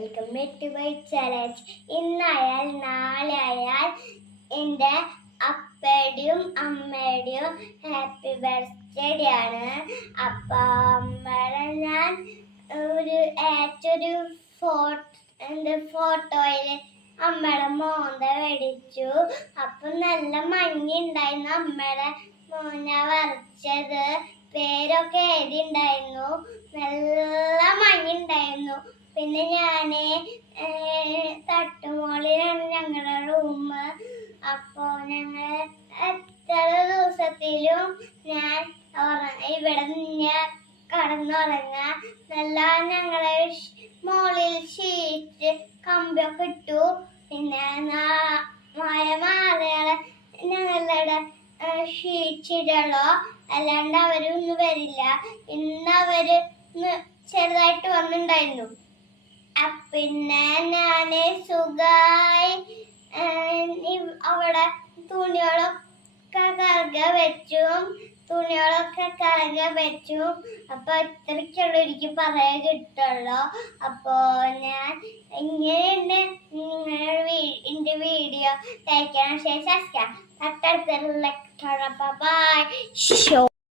Welcome back to my challenge. ഇന്നായാൽ നാളെ ആയാൽ എൻ്റെ അപ്പയുടെയും അമ്മയുടെയും ഹാപ്പി ബർത്ത്ഡേ ആണ്. അപ്പം അമ്മയുടെ ഞാൻ ഏറ്റൊരു ഫോട്ടോയിൽ അമ്മയുടെ മോന്ത മേടിച്ചു. അപ്പം നല്ല മഞ്ഞുണ്ടായിരുന്നു. അമ്മയുടെ മോന വരച്ചത് പേരൊക്കെ എഴുതിണ്ടായിരുന്നു. നല്ല മഞ്ഞുണ്ടായിരുന്നു. പിന്നെ ഞാന് തട്ടുമോളിലാണ് ഞങ്ങളുടെ റൂം. അപ്പോ ഞങ്ങൾ എത്ര ദിവസത്തിലും ഞാൻ ഇവിടെ ഞാൻ കടന്നുറങ്ങാൻ നല്ല ഞങ്ങളെ മോളിൽ ഷീറ്റ് കമ്പിയൊക്കെ ഇട്ടു. പിന്നെ മാലകളെ ഞങ്ങളുടെ ഷീറ്റ് ഇടളോ, അല്ലാണ്ട് അവരൊന്നും വരില്ല. ഇന്ന് അവര് ചെറുതായിട്ട് വന്നിണ്ടായിരുന്നു. പിന്നെ ഞാന് സുഖായി അവിടെ തുണികളൊക്കെ കറക വെച്ചു. അപ്പൊ ഇത്രയ്ക്കുള്ള എനിക്ക് പറയാൻ കിട്ടുള്ളൂ. അപ്പോ ഞാൻ ഇങ്ങനെയുണ്ട്. എന്റെ വീഡിയോ ലൈക്ക് ചെയ്യണം, ഷെയർ, സബ്സ്ക്രൈബ്. തൊട്ടടുത്തുള്ള ബൈ.